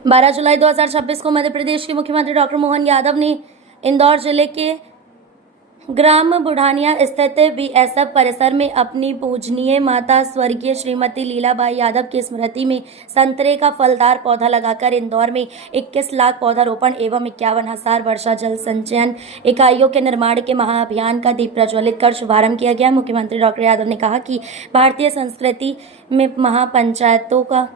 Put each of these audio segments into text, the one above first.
12 जुलाई 2026 को मध्य प्रदेश के मुख्यमंत्री डॉक्टर मोहन यादव ने इंदौर जिले के ग्राम बुढ़ानिया स्थित बीएसएफ परिसर में अपनी पूजनीय माता स्वर्गीय श्रीमती लीलाबाई यादव की स्मृति में संतरे का फलदार पौधा लगाकर इंदौर में 21 लाख पौधारोपण एवं 51,000 वर्षा जल संचयन इकाइयों के निर्माण के महाअभियान का दीप प्रज्वलित कर शुभारंभ किया गया। मुख्यमंत्री डॉक्टर यादव ने कहा कि भारतीय संस्कृति में महापंचायतों का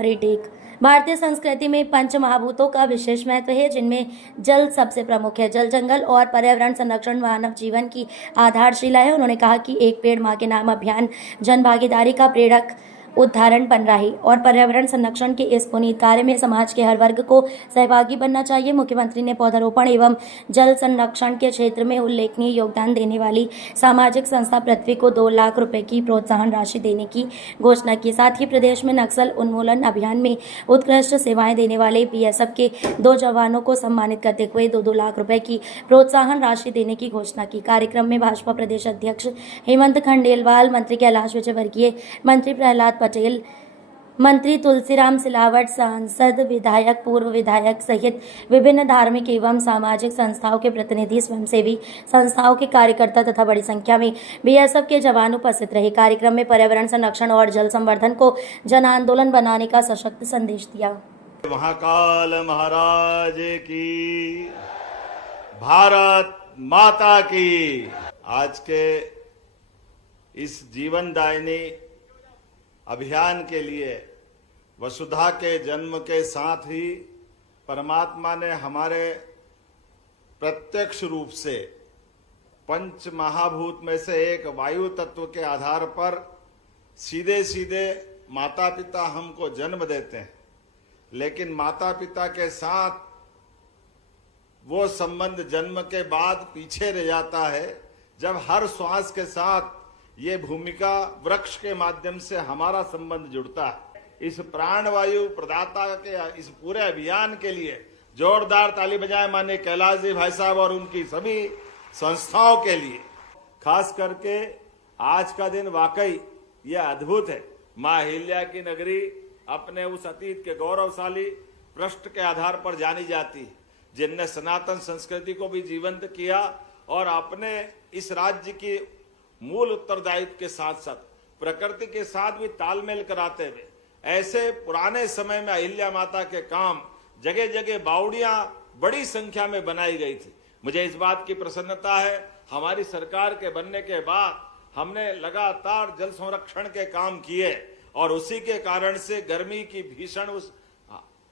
रिटेक भारतीय संस्कृति में पंच महाभूतों का विशेष महत्व है, जिनमें जल सबसे प्रमुख है। जल, जंगल और पर्यावरण संरक्षण मानव जीवन की आधारशिला है। उन्होंने कहा कि एक पेड़ मां के नाम अभियान जन भागीदारी का प्रेरक उदाहरण बन रहा है और पर्यावरण संरक्षण के इस पुनीत कार्य में समाज के हर वर्ग को सहभागी बनना चाहिए। मुख्यमंत्री ने पौधारोपण एवं जल संरक्षण के क्षेत्र में उल्लेखनीय योगदान देने वाली सामाजिक संस्था पृथ्वी को 2 लाख रुपए की प्रोत्साहन राशि देने की घोषणा की। साथ ही प्रदेश में नक्सल उन्मूलन अभियान में उत्कृष्ट सेवाएं देने वाले बीएसएफ के 2 जवानों को सम्मानित करते हुए 2-2 लाख रुपए की प्रोत्साहन राशि देने की घोषणा की। कार्यक्रम में भाजपा प्रदेश अध्यक्ष हेमंत खंडेलवाल, मंत्री कैलाश विजयवर्गीय, मंत्री प्रहलाद पटेल, मंत्री तुलसीराम सिलावट, सांसद, विधायक, पूर्व विधायक सहित विभिन्न धार्मिक एवं सामाजिक संस्थाओं के प्रतिनिधि, स्वयंसेवी संस्थाओं के कार्यकर्ता तथा बड़ी संख्या में बीएसएफ के जवान उपस्थित रहे। कार्यक्रम में पर्यावरण संरक्षण और जल संवर्धन को जन आंदोलन बनाने का सशक्त संदेश दिया। महाकाल महाराज की, भारत माता की। आज के इस जीवनदायिनी अभियान के लिए वसुधा के जन्म के साथ ही परमात्मा ने हमारे प्रत्यक्ष रूप से पंच महाभूत में से एक वायु तत्व के आधार पर सीधे सीधे माता पिता हमको जन्म देते हैं, लेकिन माता पिता के साथ वो संबंध जन्म के बाद पीछे रह जाता है, जब हर श्वास के साथ ये भूमिका वृक्ष के माध्यम से हमारा संबंध जुड़ता है। इस प्राणवायु प्रदाता के इस पूरे अभियान के लिए जोरदार ताली बजाएं माननीय कैलाश जी भाई साहब और उनकी सभी संस्थाओं के लिए। खास करके आज का दिन वाकई यह अद्भुत है। मां अहिल्या की नगरी अपने उस अतीत के गौरवशाली पृष्ठ के आधार पर जानी जाती है, जिनने सनातन संस्कृति को भी जीवंत किया और अपने इस राज्य की मूल उत्तरदायित्व के साथ साथ प्रकृति के साथ भी तालमेल कराते हुए ऐसे पुराने समय में अहिल्या माता के काम जगह जगह बावड़ियां बड़ी संख्या में बनाई गई थी। मुझे इस बात की प्रसन्नता है, हमारी सरकार के बनने के बाद हमने लगातार जल संरक्षण के काम किए और उसी के कारण से गर्मी की भीषण उस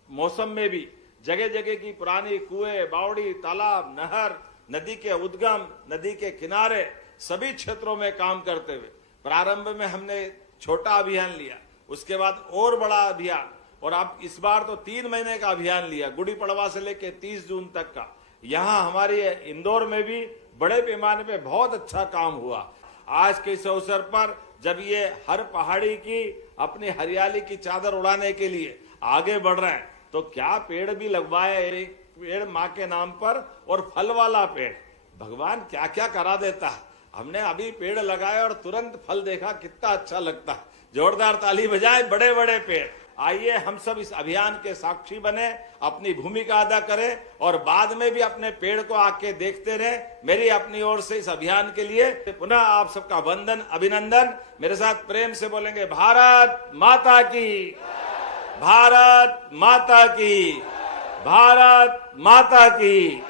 मौसम में भी जगह जगह की पुरानी कुएं, बावड़ी, तालाब, नहर, नदी के उद्गम, नदी के किनारे सभी क्षेत्रों में काम करते हुए प्रारंभ में हमने छोटा अभियान लिया, उसके बाद और बड़ा अभियान, और अब इस बार तो 3 महीने का अभियान लिया, गुड़ी पड़वा से लेकर 30 जून तक का। यहाँ हमारे इंदौर में भी बड़े पैमाने पे बहुत अच्छा काम हुआ। आज के इस अवसर पर जब ये हर पहाड़ी की अपनी हरियाली की चादर उड़ाने के लिए आगे बढ़ रहे हैं, तो क्या पेड़ भी लगवाए, एक पेड़ माँ के नाम पर और फल वाला पेड़। भगवान क्या क्या करा देता है। हमने अभी पेड़ लगाए और तुरंत फल देखा, कितना अच्छा लगता है। जोरदार ताली बजाए, बड़े बड़े पेड़। आइए हम सब इस अभियान के साक्षी बने, अपनी भूमिका अदा करें और बाद में भी अपने पेड़ को आके देखते रहे। मेरी अपनी ओर से इस अभियान के लिए पुनः आप सबका वंदन, अभिनंदन। मेरे साथ प्रेम से बोलेंगे, भारत माता की, भारत माता की, भारत माता की।